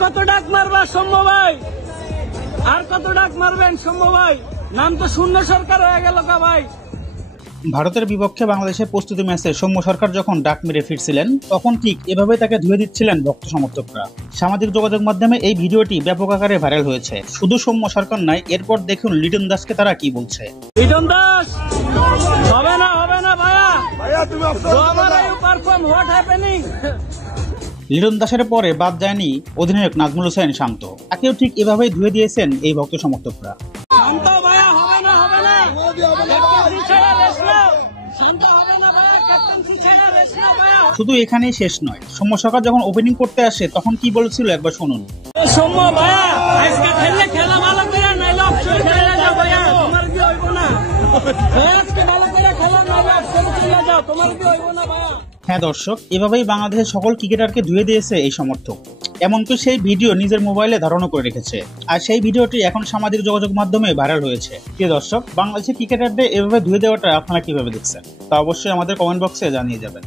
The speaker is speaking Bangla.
কত ডাক মারবা সৌম্য ভাই? আর কত ডাক মারবেন সৌম্য ভাই? নাম তো শূন্য সরকার হয়ে গেল কা ভাই। ভারতের বিপক্ষে বাংলাদেশের প্রস্তুতি ম্যাচে সৌম্য সরকার যখন ডাক মেরে ফিরছিলেন তখন ঠিক এভাবে তাকে ধুয়ে দিচ্ছিলেন ভক্ত সমর্থকরা। সামাজিক যোগাযোগ মাধ্যমে এই ভিডিওটি ব্যাপক আকারে ভাইরাল হয়েছে। শুধু সৌম্য সরকার নয়, এরপর দেখুন লিটন দাসকে তারা কি বলছে। লিটন দাস, হবে না ভাইয়া, তুমি পারফর্ম, হোয়াট হ্যাপেনিং? লিটন দাসের পরে বাদ যায়নি অধিনায়ক নাজমুল হোসেন শান্ত, তাকেও ঠিক এভাবেই ধুয়ে দিয়েছেন এই ভক্ত সমর্থকরা। শান্ত ভাইয়া, হবে না, শুধু এখানেই শেষ নয়, সৌম্য সরকার যখন ওপেনিং করতে আসে তখন কি বলেছিল একবার শুনুন। সৌম্য ভাইয়া, আজকে খেললে খেলা ভালো করে, নাইলে অপশন খেলে যাও ভাইয়া, তোমার কি হইব না? আজকে ভালো করে খেলা, নাইলে অপশন চলে যাও, তোমার কি হইব না ভাইয়া? হ্যাঁ দর্শক, এভাবেই বাংলাদেশের সকল ক্রিকেটারকে ধুয়ে দিয়েছে এই সমর্থক। এমনকি সেই ভিডিও নিজের মোবাইলে ধারণ করে রেখেছে, আর সেই ভিডিওটি এখন সামাজিক যোগাযোগ মাধ্যমে ভাইরাল হয়েছে। প্রিয় দর্শক, বাংলাদেশের ক্রিকেটারদের এভাবে ধুয়ে দেওয়াটা আপনারা কিভাবে দেখছেন তা অবশ্যই আমাদের কমেন্ট বক্সে জানিয়ে যাবেন।